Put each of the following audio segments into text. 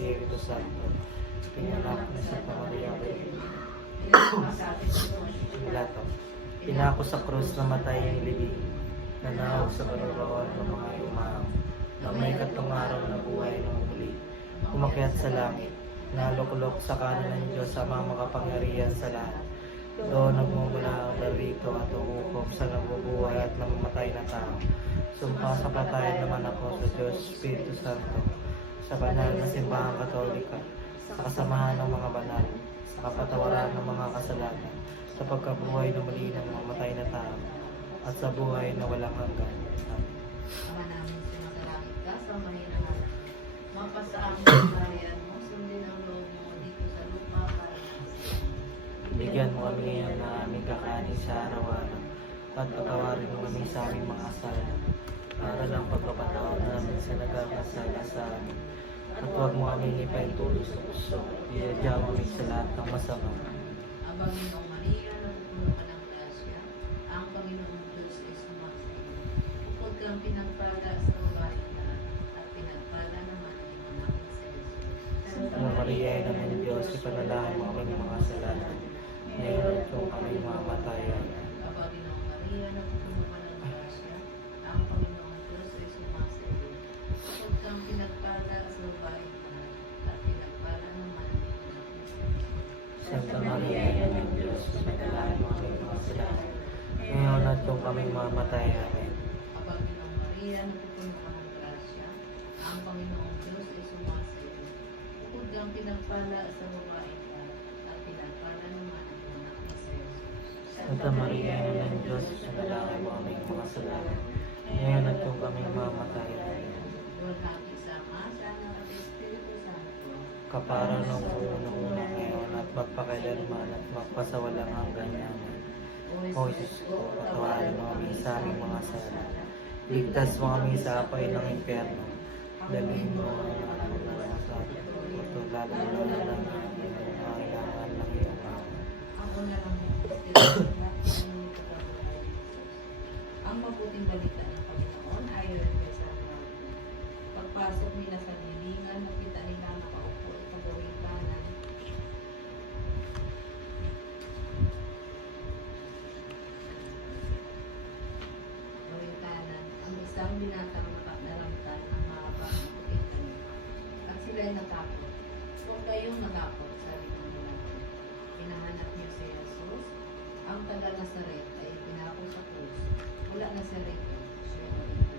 Espiritu Santo. Pinanganak ni Santa Maria. Pilato. Pinako sa krus na matay ang libing. Nanawag sa kaluluwa ng mga yumao. Na may katong araw na buhay ng muli. Umakyat sa langit. Naluklok sa kanan ng Diyos sa mga makapangyarihan sa lahat. Doon nagmumula ang narito at umukom sa nabubuhay at namamatay na tao. Sumpa sa patayan naman ako sa Diyos, Espiritu Santo, sa banal na simbahang katolika, sa kasamahan ng mga banal, sa kapatawaran ng mga kasalanan, sa pagkabuhay na muli ng mamatay na tao, at sa buhay na walang hanggan. Amen. Ama namin sumasalangit ka, sambahin ang ngalan mo. Mapasa ang kaharian mo, sundin ang loob mo dito sa lupa para sa Bigyan mo kami ngayon na aming kakanin sa araw-araw, at patawarin mo kami sa aming mga kasalanan, para lang pagpapatawad namin sa nagkakasala sa amin. At huwag mo kami ipaintulog sa puso, iadya mo kami sa lahat ng masama. Aba, Ginoong Maria, napupuno ka ng grasya, ang Panginoong Diyos ay sumasayo. Bukod kang pinagpala sa babae na, at pinagpala naman ang iyong anak na si Jesus. Santa Maria, ina ng Diyos, ipanalangin mo kami mga kasalanan, ngayon at kung kami mamatay. Aba, Ginoong Maria, napupuno ka ng grasya, ang Panginoong Diyos ay sumasayo. Bukod kang pinagpala sa babae na, at pinagpala naman ang iyong anak na si Jesus. Santa Maria, ina ng Diyos, ipanalangin mo kami mga kasalanan, ngayon at kung kami mamatay. Amen. Aba, Ginoong Maria, napupuno ka ng grasya, ang Panginoong Diyos ay sumasayo. Bukod kang pinagpala sa babae ka, at pinagpala naman ang iyong anak na si Jesus. Santa Maria, ina ng Diyos, ipanalangin mo kami mga kasalanan, ngayon at kung kami mamatay. Amen. Duwalhati sa Ama, sa Anak at Espiritu Santo. Kapara ng unang-una ngayon at magpakailanman at magpasawalang hanggan. Amen. O Jesus ko, patawarin mo kami sa aming mga sala. Ligtas mo kami sa apay ng impyerno. Dalhin mo ang ano na sa atin. Ito lalo na lang namin ang kailangan ng iyong tao. Ako na lang ang Espiritu Santo. Ang mabuting balita ng Panginoon ayon kay San Juan. Pagpasok nila sa nilingan, nakita nila ang nakaupo at kagawing kanan. Gawing kanan, ang isang binatang nakadaramtan ang mahaba ng puting damit. At sila ay natakot. Huwag kayong natakot, sabi ng lalaki. Pinahanap niyo si Jesus, ang taga Nazaret ay pinako sa krus. Wala na siya rito, siya na rito.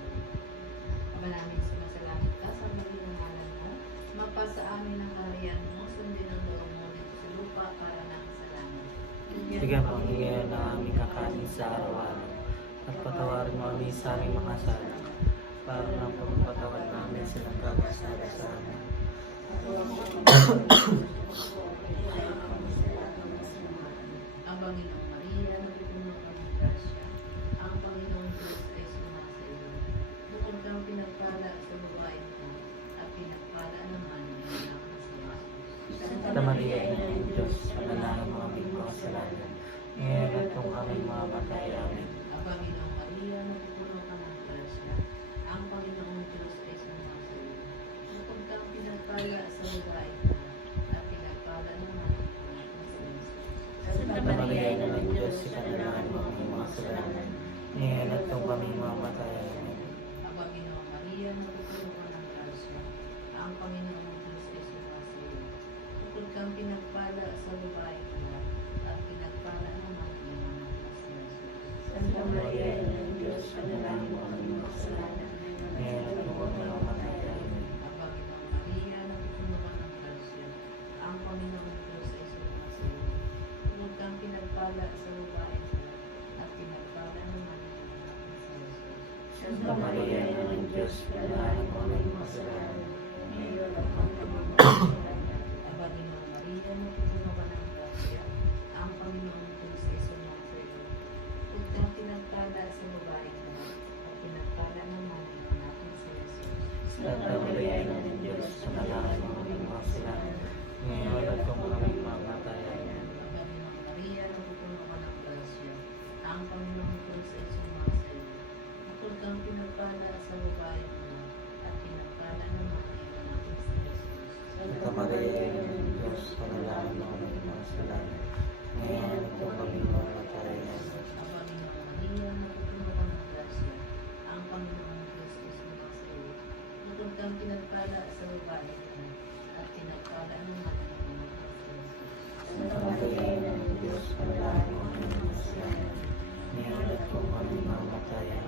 Ama namin sumasalangit ka, sambahin ang ngalan mo. Magpasa amin ang kaharian mo, sundin ang loob mo dito sa lupa para ng salamat. Bigyan mo kami ngayon na aming kakanin sa araw-araw at patawarin mo kami sa aming mga sala para ng pagpapatawad namin sa nagkakasala sa amin. Ang Panginoong Maria, napupuno ka ng grasya, ang Panginoong Diyos ay sumasayo. Bukod kang pinagpala sa babae mo, at pinagpala naman ang anak na si Jesus. Santa Maria, ina ng Diyos, panalangin mo kami mga kasalanan, ngayon at kung kami mamatay. Amen. Ang Panginoong Maria, napupuno ka ng grasya, ang Panginoong Diyos ay sumasayo. Bukod kang pinagpala sa babae mo, at pinagpala naman ang anak na si Jesus. Santa Maria, ina ng Diyos, panalangin mo kami mga kasalanan, ngayon at kung kami mamatay. Amen. Aba, Ginoong Maria, napupuno ka ng grasya, ang Panginoong Diyos ay sumasayo. Bukod kang pinagpala sa babae mo, at pinagpala naman ang iyong anak na si Jesus. Santa Maria, ina ng Diyos, panalangin mo kami mga kasalanan, ngayon at kung kami mamatay. Amen. Aba, Ginoong Maria, napupuno ka ng grasya, ang Panginoong Diyos ay sumasayo. Bukod kang pinagpala sa babae mo, at pinagpala naman ang iyong anak na si Jesus. Santa Maria, ina ng Diyos, panalangin mo kami mga kasalanan, ngayon at kung kami mamatay. Aba, Ginoong Maria, napupuno ka ng grasya, ang Panginoong Diyos ay sumasayo. Bukod kang pinagpala sa babae mo, at pinagpala naman ang anak na si Jesus. Santa Maria, ina ng Diyos, panalangin mo kami mga kasalanan, ngayon at kung kami mamatay. Amen. Aba, Ginoong Maria, napupuno ka ng grasya, ang Panginoong Diyos ay sumasayo. Bukod kang pinagpala sa babae mo, at pinagpala naman ang iyong anak na si Jesus. Santa Maria, Ina ng Diyos, panalangin mo kami mga kasalanan. Ngayon at kung kami mamatay. Maria, napupuno ka ng grasya. Ang Panginoong Diyos ay sumakasa'yo. Bukod kang pinagpala sa babae at pinagpala ng anak mo. Santa Maria, Ina ng Diyos, panalangin mo kami mga kasalanan. Ngayon at kung kami mamatay. Maria,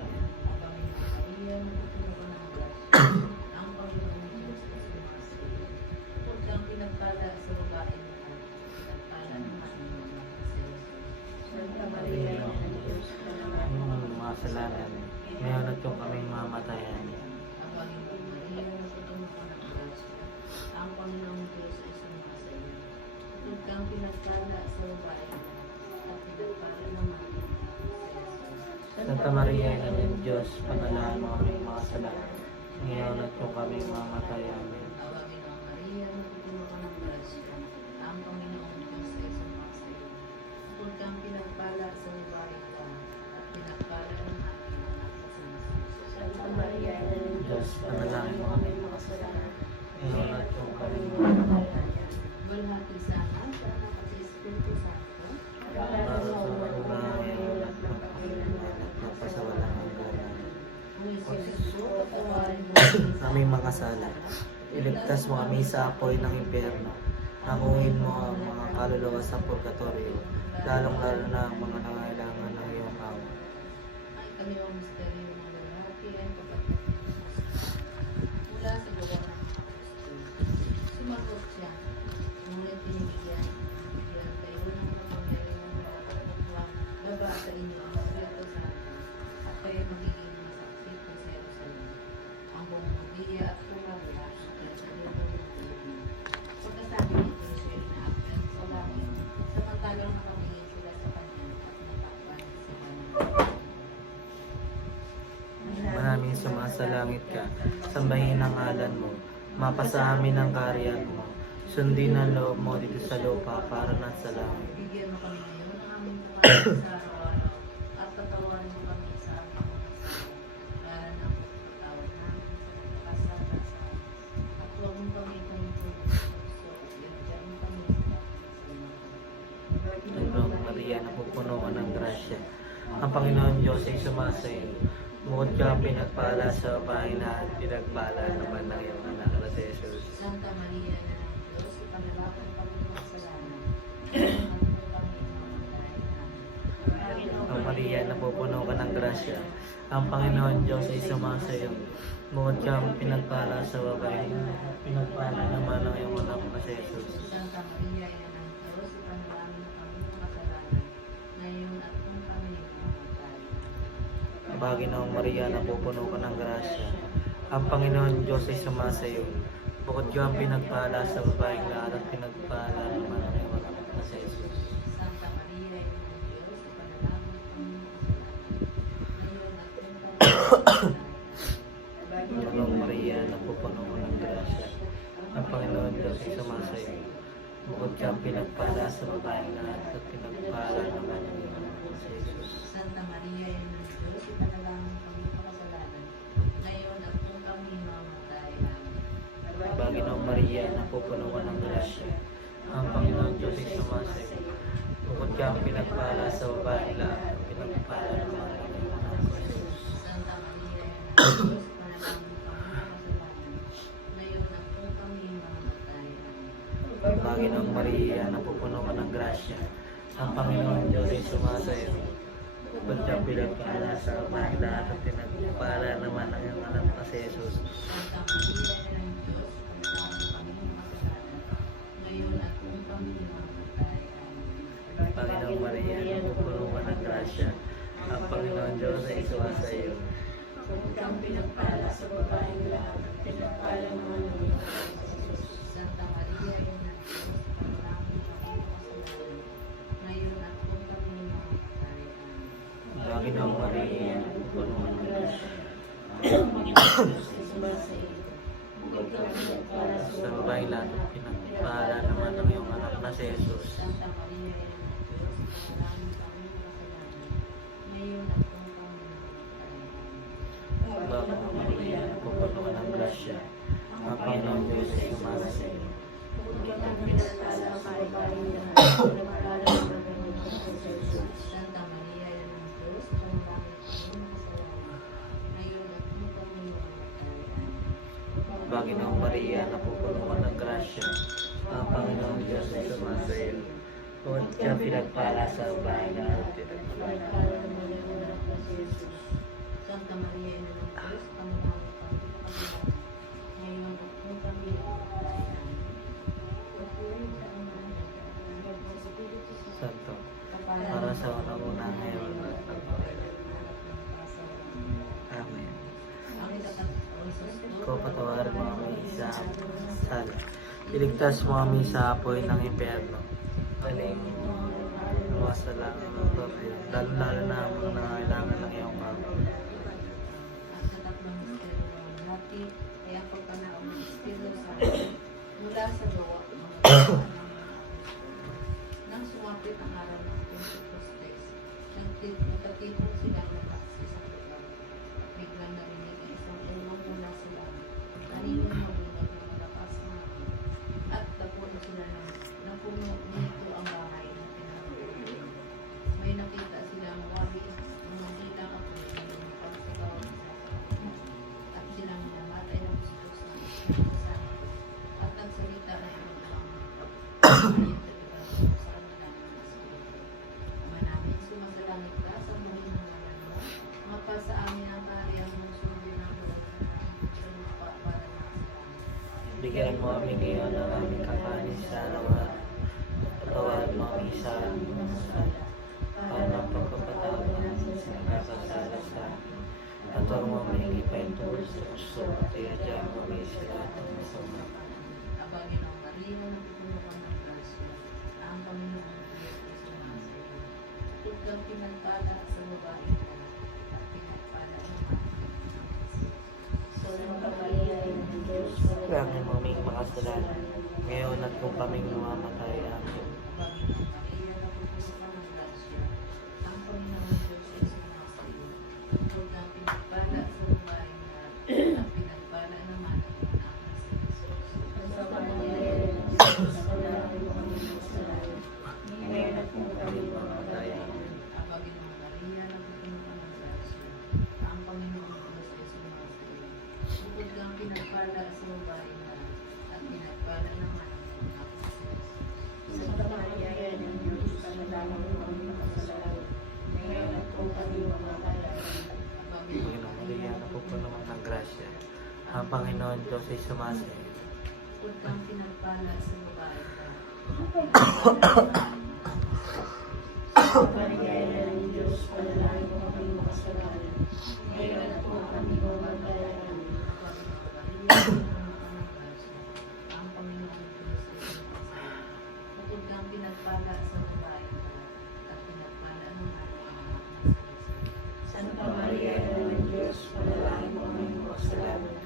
napupuno ka ng grasya. Ang Panginoong Diyos ay sumakasa'yo. Bukod kang pinagpala sa babae at pinagpala ng anak mo. Santa Maria, Ina ng Diyos, Ang mga kasalanan. Ngayon at kung kami mamatay. ang Panginoong Maria, napupuno ka ng grasya. Ang Panginoong Diyos ay sumakasa'yo. Bukod kang pinagpala sa babae at pinagpala ng anak mo. Santa Maria, Ina ng Diyos, panalangin mo kami mga kasalanan. Ngayon at kung kami mamatay. Amen. Awagin ang Maria, napupuno ka ng grasya. Ang Panginoong Diyos ay sumakasa'yo. Bukod kang pinagpala sa babae at pinagpala ng aking anak sa Jesus. Santa Maria, Ina ng Diyos, panalangin mo kami mga kasalanan. Ngayon at kung kami mamatay. Walhati sa Ama, sa Anak at sa Espiritu Santo. Para sa mga ngayon at magpasawalang hanggan. Ang Espiritu, patawarin mo kami sa Aming mga sala. Iligtas mo kami sa apoy ng impyerno. Nanguhin mo ang mga kaluluwa sa purgatorio, lalong-lalo na ang mga nangailangan ng iyong awa. ay kami ang misteryo ng lalaki ay kapatid mula sa gawa ng apostol. Sumagot siya, ngunit binibigyan kayo ng kapangyarihan na baba sa inyo ang Espiritu Santo at kayo magiging masaksi ko sa Jerusalem, ang buong Judea at Samaria at sa lugar ng Pilipino. Pagkasabi nito, siya inaakyat sa langit, samantalang nakatingin sila sa kanya at natapan sa kanya. Maraming sumasalangit ka, sambahin ang ngalan mo, mapasa amin ang kaharian mo, sundin ang loob mo dito sa lupa para na sa langit. Bigyan mo kami ngayon ng aming kakain sa araw-araw at patawarin mo kami sa aming mga kasalanan para na pagpatawad namin sa pagkakasala sa amin. At huwag mo kami tumutulong sa puso at bigyan mo kami sa Ito, Maria, napupuno ka ng grasya. Ang Panginoon Diyos ay sumasayo. Bukod ka ang pinagpala sa babae lahat, pinagpala naman ng iyong anak na si Jesus. Santa Maria na ng Diyos, ipanalangin kami ng kasalanan. Ngayon at kung kami mamatay namin. Ang Maria, napupuno ka ng grasya. Ang Panginoon Diyos ay sumasayo. Bukod ka ang pinagpala sa babae lahat, pinagpala naman ng iyong anak na si Jesus. Santa Maria, Ina ng Diyos, ipanalangin kami ng kasalanan. Ngayon at kung kami mamatay. Panginoong Maria, napupuno ka ng grasya. Ang Panginoon Diyos ay sumasayo. Bukod ka ang pinagpala sa babaeng lahat at pinagpala naman ng iyong anak na si Jesus. Santa Maria, Ina ng Diyos, ipanalangin kami ng kasalanan. Ngayon at kung kami mamatay. Panginoong Maria, napupuno ka ng grasya. Ang Panginoon Diyos ay sumasayo. Bukod ka ang pinagpala sa babaeng lahat at pinagpala naman ng iyong anak na si Jesus. Santa Maria, Ina ng Diyos, ipanalangin kami ng kasalanan. Ngayon at kung kami mamatay. Amen. Panginoong Maria, napupuno ka ng grasya. Ang Panginoon Diyos ay sumasayo. Bukod ka ang pinagpala sa babaeng lahat at pinagpala naman ng iyong anak na si Jesus. Santa Maria, Ina ng Diyos, ipanalangin kami ng kasalanan. Ngayon at kung kami mamatay. Amen. Panginoong Maria, napupuno ka ng grasya. Ang Panginoon Diyos ay sumasayo. Bukod ka pinagpala sa babaeng lahat at pinagpala naman ng iyong anak na si Jesus. Santa Maria, Ina ng Diyos, ipanalangin kami ng kasalanan. Ngayon at kung kami mamatay. Amen. Panginoong Maria, napupuno ka ng grasya. Ang Panginoon Diyos ay sumasayo. Bukod kang pinagpala sa babaeng lahat at pinagpala naman ng iyong anak na si Jesus. Santa Maria, Ina ng Diyos, ipanalangin kami ng kasalanan. Ngayon at kung kami mamatay. Amen. Panginoong Maria, napupuno ka ng grasya. Bukod kang pinagpala sa Sa babaeng lahat at pinagpala naman ng iyong anak na si Jesus. Santa Maria, Ina ng Diyos, ipanalangin kami ng kasalanan. Ngayon at kung kami mamatay. Amen. Panginoong Maria, napupuno ka ng grasya. Ang Panginoon Diyos ay sumasayo. Ang Panginoong Diyos ay sumasayo. Huwag kang pinagpala sa bahay na pinagpala. Santa Maria, Ina ng Diyos, Panginoon ng Panginoon, ngayon at kung kami Santo, para sa una-una ngayon at Amen. Ikaw patawarin mo kami sa sala. Iligtas mo kami sa apoy ng impyerno. Taling mawasalangan ng papel. Lalo na ang mga nangailangan ng iyong kami. At sa tatlong mistero ng hati, ay ang pagpanaw ng Espiritu Santo mula sa gawa ng mga nang sumapit ang araw ng Pentecostes, nagtatipon silang nataksi sa lugar. Biglang narinig ang isang ulong mula sa langit. Kanino mabunog ng malakas na hangin. At tapuan sila ng napuno nito ang bahay na pinagpapaloob. May nakita silang wabis, mga bilang ako na lumipad sa bawat isa. At silang namatay ng gusto sa at nagsalita na yung Manamin sumasalangit ka sa muling ng ngalan mo. Mapal sa amin ang kaharian mong sundo ng buwan sa lupa para nakasalamin. Bigyan mo kami ngayon ng aming kakanin sa araw-araw. Patawarin mo kami sa aming mga sala. Para ang pagkapatawad namin sa nagkakasala sa amin. At huwag mo kami ipahintulot sa gusto at iadya mo kami sa lahat ng masama. Abangin ang Maria na pupuno ka ng grasya. Ang Panginoon Diyos ay sumasayo. Tugod kang pinagpala sa babae ka at pinagpala ang Santa Maria, Ina ng Diyos, Kami mo aming makasalanan. Ngayon at kung kaming namamatay. Amen. Abangin ang Maria na pupuno ka ng grasya. Ang Panginoon Diyos ay sumasayo. Tugod kang pinagpala sa babae ka at pinagpala naman ang anak na si Jesus. Santa Maria, Ina ng Diyos, panalangin mo kami ng kasalanan. Ngayon at kung kami mamatay. Amen. Abagin ng Maria na pupuno ka ng grasya. Ang Panginoon Diyos ay sumasayo. Bukod kang pinagpala sa babae na at pinagpala naman ang anak na si Jesus. Santa Maria, Ina ng Diyos, panalangin mo kami ng kasalanan. Ngayon at kung kami mamatay. Amen. Abagin ng Panginoong Maria, napupuno ka ng grasya. Ang Panginoon Diyos ay sumasayo. Bukod kang pinagpala sa babae ka. Santa Maria, Ina ng Diyos, panalangin mo kami ng kasalanan. Ngayon at kung kami mamatay. Amen. Ang Panginoon Diyos ay sumasayo. Bukod kang pinagpala sa babae ka at pinagpala naman ang anak na si Jesus. Santa Maria, Ina ng Diyos, panalangin mo kami ng kasalanan.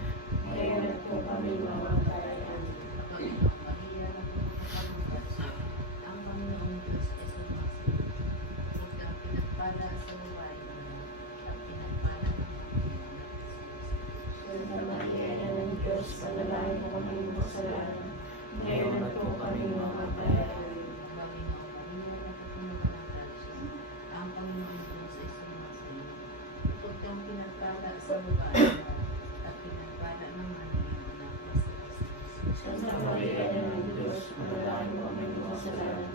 Ngayon at kung kami mamatay. Amen. Panginoon Maria, napupukang ang Panginoon Diyos ay sumasayo. Bukod kang pinagpala sa babae ka at pinagpala naman ang anak na si Jesus. Santa Maria, Ina ng Diyos, panalangin mo kami ng kasalanan. Ngayon at kung kami mamatay. Amen. Panginoon Maria, napupuno ka ng grasya. Ang Panginoon Diyos ay sumasayo. Bukod kang pinagpala sa babae ka at pinagpala naman ang anak na si Jesus. Santa Maria, Ina ng Diyos, panalangin mo kami ng kasalanan.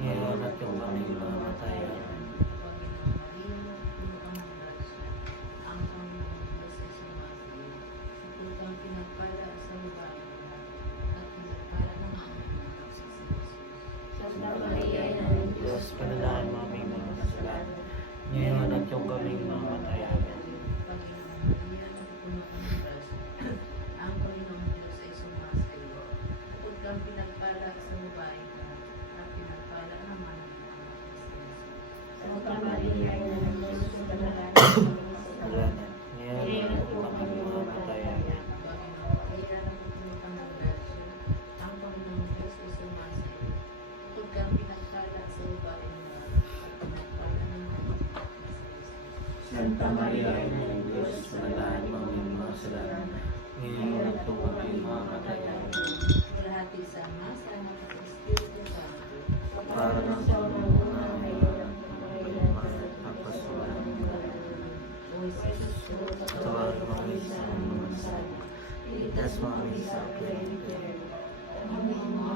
Ngayon at kung kaming mamatay. Amen. Panginoon Maria, napupuno ka ng grasya. Ang Panginoon Diyos ay sumasayo. Bukod kang pinagpala sa babae ka at pinagpala naman ang anak na si Jesus. Santa Maria, Ina ng Diyos, panalangin mo aming mga kasalanan. Ngayon at kung kaming mamatay. Amen. Panginoon Maria, napupuno ka ng grasya. Ang Panginoon Diyos ay sumasayo. Bukod kang pinagpala sa babae ka at pinagpala naman ang anak na si Jesus. Santa Maria, Ina ng Diyos, panalangin mo kami ng kasalanan. Ngayon at kung kaming mamatay. Amen. Panginoon Maria, napupuno ka ng grasya. Ang Panginoon Diyos ay sumasayo. Bukod kang pinagpala sa babae ka at pinagpala naman ang anak na si Jesus. Santa Maria, Ina ng Diyos, Panalangin mo aming mga kasalanan. Ngayon at kung kaming mamatay. Amen. Kalahati sa Ama, sa Anak at sa Espiritu Santo. Para ng sa una ngayon at kung magpasulang. O Jesus, Patawarin mo kami sa aming mga sala. Iligtas mo kami sa pagkain. ang mga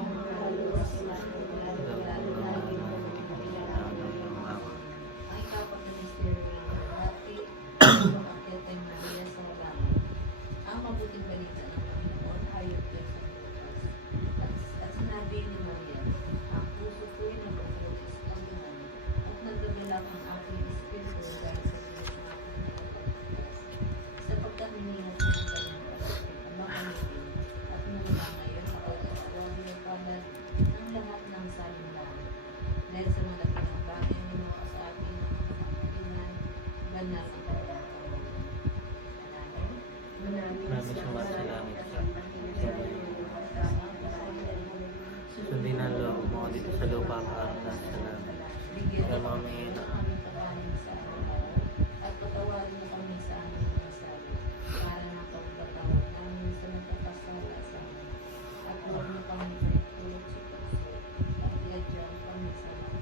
sa lupa at sa langit. Bigyan Kaya mo mga kami may ng aming kakanin sa araw-araw, at patawarin mo kami sa aming mga sala, para na pagpatawad namin sa nagkakasala sa amin. At huwag mo kami pinagtulog sa puso, at iadyan kami sa mga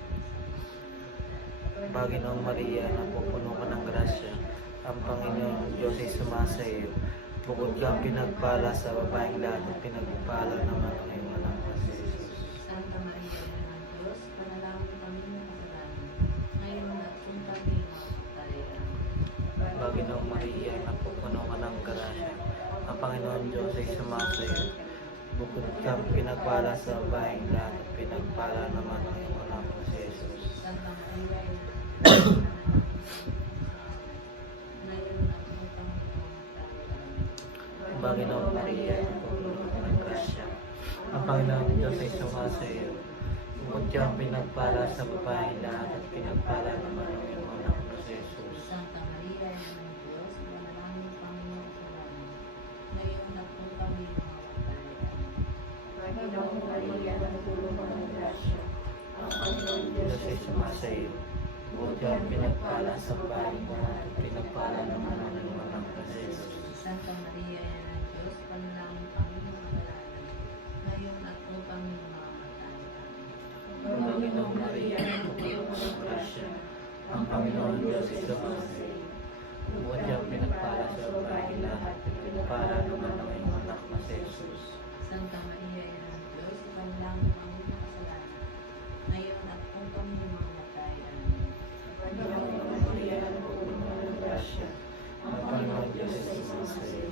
Panginoong Maria, napupuno ka ng grasya, ang Panginoong Diyos ay sumasa iyo. Bukod kang pinagpala sa babaeng lahat at pinagpala naman ang iyong anak na si Jesus. Santa Maria, Ina ng Diyos, panalangin kami ng kasalanan, ngayon at kung kami mamatay. Amen. Panginoong Maria, napupuno ka ng grasya, ang Panginoong Diyos ay sumasa iyo. Bukod kang pinagpala sa babaeng lahat at pinagpala naman ang iyong anak na si Jesus. Santa Maria, Ina ng Diyos, ngayon at kung kami mamatay. Panginoong Maria, napupuno ka ng grasya, ang Panginoong Diyos ay sumasa iyo. Bukod kang pinagpala sa babaeng lahat at pinagpala naman ang iyong anak na si Jesus. Santa Maria, Ina ng Diyos, panalangin kami ng kasalanan, ngayon at kung kami mamatay. Amen. Panginoong Maria, napupuno ka ng grasya, ang Panginoong Diyos Diyos ay sumasa iyo. Bukod kang pinagpala sa babaeng lahat at pinagpala naman ang iyong anak na si Jesus. Santa Maria, Ina ng Diyos, panalangin kami ng kasalanan, ngayon at kung kami mamatay. Amen. Panginoong Maria, napupuno ka ng grasya, ang Panginoong Diyos ay sumasa iyo. Bukod kang pinagpala sa babaeng lahat at pinagpala naman ang iyong anak na si Jesus. Santa Maria, Ina ng Diyos, panalangin kami ng kasalanan, ngayon at kung kami mamatay. Amen. Panginoong Maria, napupuno ka ng grasya, Ang Panginoong Diyos ay sumasa iyo.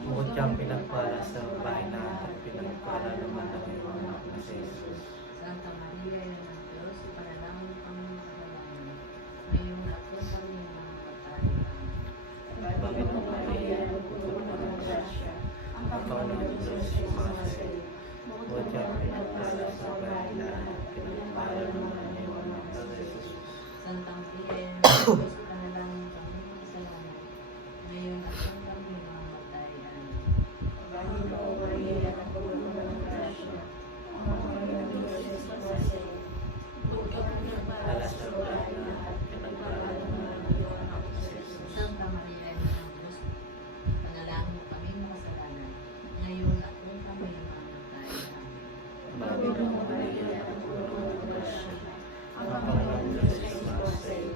Bukod kang pinagpala sa babaeng lahat at pinagpala naman ang iyong anak na si Jesus. Santa Maria, Ina ng Diyos, panalangin kami ng kasalanan, ngayon at kung kami mamatay. Amen. Panginoong Maria, napupuno ka ng grasya, ang Panginoong Diyos ay sumasa iyo. Bukod kang pinagpala sa babaeng lahat at pinagpala naman ang iyong anak na si Jesus. Santa Maria, Ina ng Diyos, panalangin kami ng kasalanan, ngayon at kung kami mamatay. Amen. Panginoong Maria, napupuno ka ng grasya, ang Panginoong Diyos ay sumasa iyo. Bukod kang pinagpala sa babaeng lahat at pinagpala naman ang iyong anak na si Jesus. Santa Maria, Ina ng Diyos, panalangin kami ng kasalanan, ngayon at kung kami mamatay. Amen. Panginoong Maria, napupuno ka ng grasya, ang Panginoong Diyos ay sumasa iyo.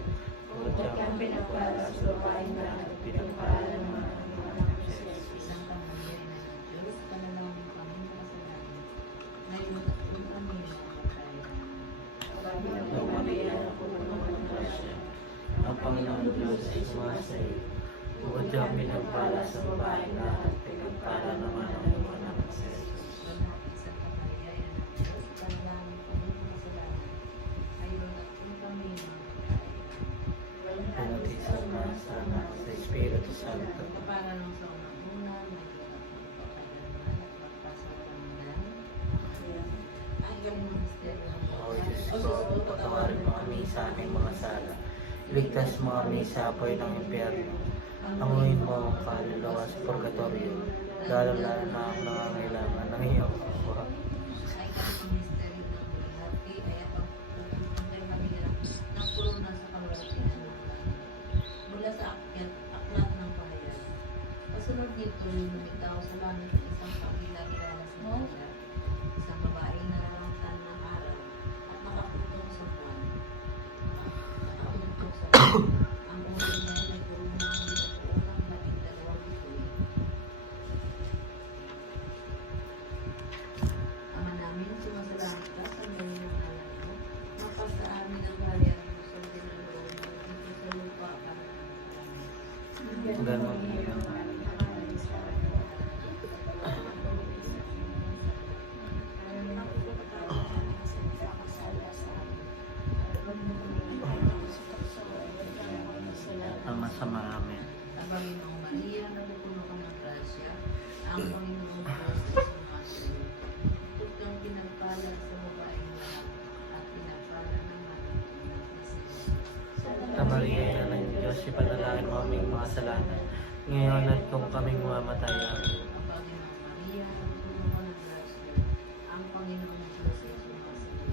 Bukod kang pinagpala sa babaeng lahat at pinagpala naman ang iyong anak na si Jesus. Santa Maria, Ina ng Diyos, panalangin kami ng kasalanan, ngayon at kung kami mamatay. Amen. Panginoong Maria, napupuno ka ng grasya, ang Panginoong Diyos ay sumasa iyo. Bukod kang pinagpala sa babaeng lahat at pinagpala naman ang iyong anak na si Jesus. Banhating Santa Maria, Ina ng Diyos, panalangin kami ng kasalanan, ngayon at kung kami mamatay. Pinati sa Ama, sa Anak, sa Espiritu Santo. Para nung sa unang-una, may pagkakailanman at pagpasawalang hanggan. Ang iyong misteryo ng O Diyos ko, patawarin mo kami sa aming mga sala. Iligtas mo kami sa apoy ng impyerno. Amuin mo ang kaluluwa sa purgatorio, lalo-lalo na ang nangangailangan ng iyong kapwa. ay kami misteryo ng bulati ay ang pagpupintay kami ng puruna sa kalwalatian ng langit. Mula sa aklat ng pahayag. Kasunod nito, lumitaw sa langit ng isang pagkilala-kilala sa Maria, isang babaeng nararamtan ng araw at nakaputong sa buwan. Nakaputong sa buwan. Ang ulo niya ay nagpuruna ng unang 12 bituin. Ama namin, sumasalangit ka sa ngayon ng alam mo. Magpasa amin ang kaharian mo sa dinaloob mo dito sa lupa para namin. Ganon ang ang masama amin. Ang Panginoong Maria, napupuno ka ng grasya, ang Panginoong Diyos ay sumasa iyo. Bukod kang pinagpala sa babaeng lahat, at pinagpala naman ang anak ni Jesus. Santa Maria, Ina ng Diyos, ipanalangin mo aming mga kasalanan, ngayon at kung kaming mamatay. Amen. Ang Panginoong Maria, napupuno ka ng grasya, ang Panginoong Diyos ay sumasa iyo.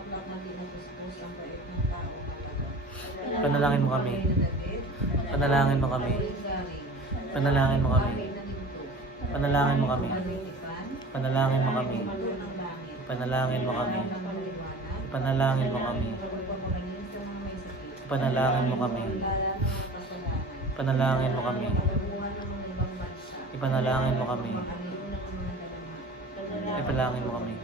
bulaklak na tinapos ang pait ng tao talaga. Panalangin mo kami. Panalangin mo kami. Panalangin mo kami. Panalangin mo kami. Panalangin mo kami. Panalangin mo kami. Panalangin mo kami. Panalangin mo kami. Panalangin mo kami. Ipanalangin mo kami. Ipanalangin mo kami.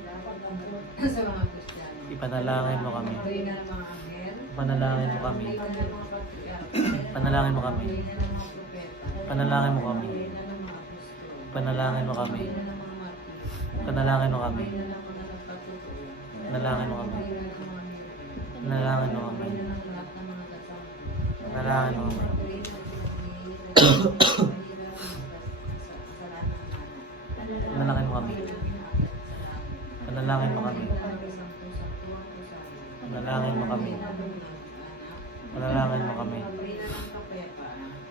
Sa mga Kristiyano. Ipanalangin mo kami. Pray na ng mga anghel. Panalangin mo kami. Pray na ng mga patriarka. Panalangin mo kami. Pray na ng mga propeta. Panalangin mo kami. Pray na ng mga apostol. Panalangin mo kami. Pray na ng mga martir. Panalangin mo kami. Pray na ng mga nagpatutuo. Panalangin mo kami. Pray na ng mga miracle. Panalangin mo kami. Pray na ng lahat ng mga kasama. Panalangin mo kami. Pray na ng Panalangin mo kami. Panalangin mo kami. Panalangin mo kami. Panalangin mo kami.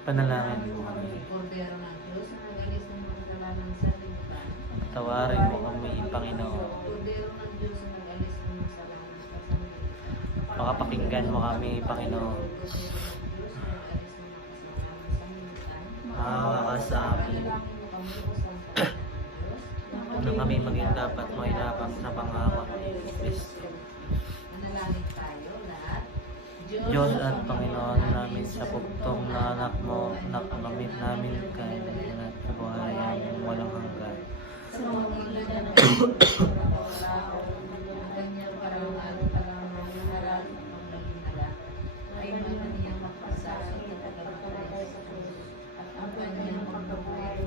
Panalangin mo kami. Kordero ng Diyos na nagalis ng mga kasalanan sa lipunan. Tawarin mo kami, Panginoon. Kordero ng Diyos na nagalis ng mga kasalanan sa sanlibutan. Makapakinggan mo kami, Panginoon. Kordero ng Diyos na nagalis ng mga kasalanan sa sanlibutan. Maawa ka sa amin. Panalangin mo kami o Santo Diyos. Nang kami maging dapat mailapang sa pangako ni Kristo. Manalangin tayo lahat. Diyos at Panginoon namin sa bugtong na anak mo, nakakamit namin kay at kabuhayan walang hanggan. Sa mga ilan na tao, ang kanyang karangal para mangaral ng panglaginala, ay mananiyang magpasakit at tagapagay sa Diyos, at ang kanyang pagkabuhay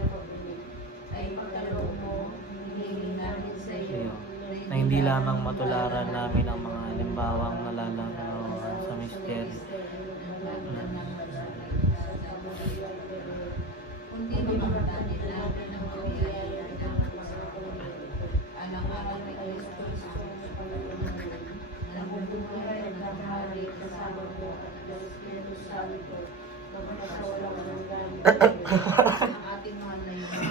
ay pagkaloob mo, hinihiling namin sa iyo, Na hindi lamang matularan namin ang mga halimbawang nalalarawan sa misteryo. Kundi mamamatanin namin ang mabiyaya ng alang-alang ni Kristo na nabubuhay at naghahari kasama mo at ang Espiritu Santo na magkasawalang hanggan. Ang ating mahal na iyong ay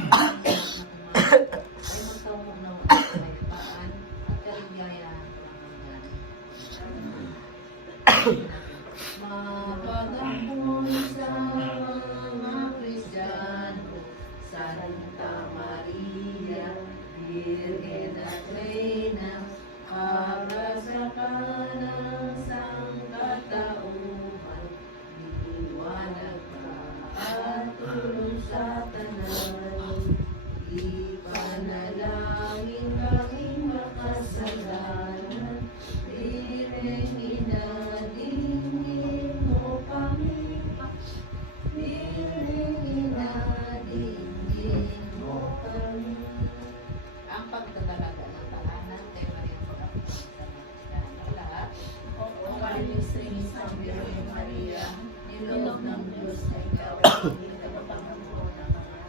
magtawag na ang kalayapaan at kaligayahan hanggan. Mapagapon sa mga Kristiyano, Santa Maria, Virgen at Reina, para sa kanang sangkatauhan, liwanag ka at tulong sa tanan. Ipanalangin kaming makasalanan, dinengin mo kami, dinengin mo kami. Ang pagtatalaga ng tahanan kay Maria Pagkakas sa Kristiyano lahat. O kayo sa isang Birhen Maria, niloob ng Diyos ay ikaw ay kapapangapon ng mga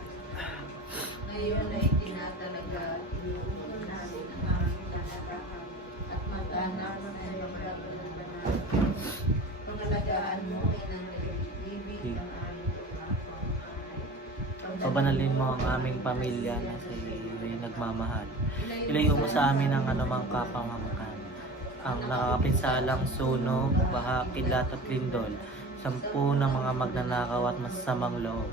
ngayon ay tinatalaga at inuulit namin ang aming tanatahang at matanak sa mga pangalagaan mo ay nang nag-ibig ang aming Pabanalin mo ang aming pamilya na sa iyo'y nagmamahal. Ilayo mo sa amin ang anumang kapangamakan. Ang nakakapinsalang sunog, baha, kidlat at lindol, 10 ng mga magnanakaw at masasamang loob.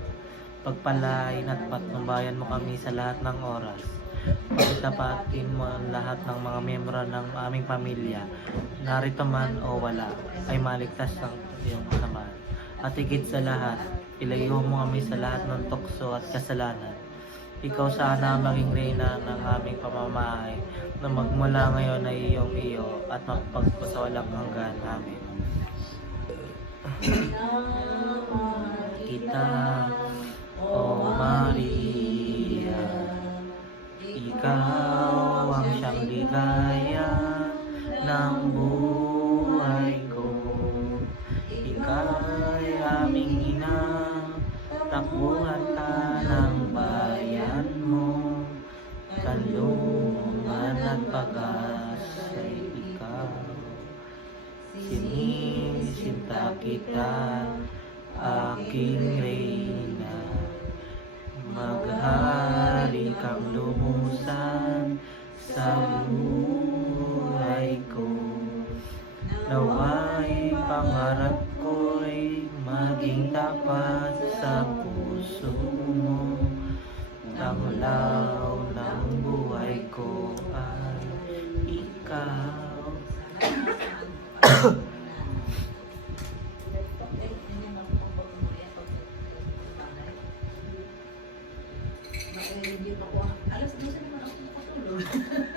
Pagpalain at patnubayan mo kami sa lahat ng oras. Pagtapatin mo ang lahat ng mga miyembro ng aming pamilya, narito man o wala, ay maligtas ng iyong kasamaan. At higit sa lahat, ilayo mo kami sa lahat ng tukso at kasalanan. Ikaw sana ang maging reyna ng aming pamamahay na magmula ngayon ay iyong iyo at magpagpasawalang hanggan. Amen. Kita, O Maria, ikaw ang siyang ligaya ng buhay ko. Ika'y aming ina, takbuhan ka ng bayan mo. Kanlungan at pag-asa'y ikaw. Sinisinta kita, aking reyna. Maghari kang lumusan sa buhay ko. Nawa'y pangarap ko'y maging tapat sa puso mo. Tanglaw ng buhay ko ay ikaw. Alas 12 naman ako nakatulog.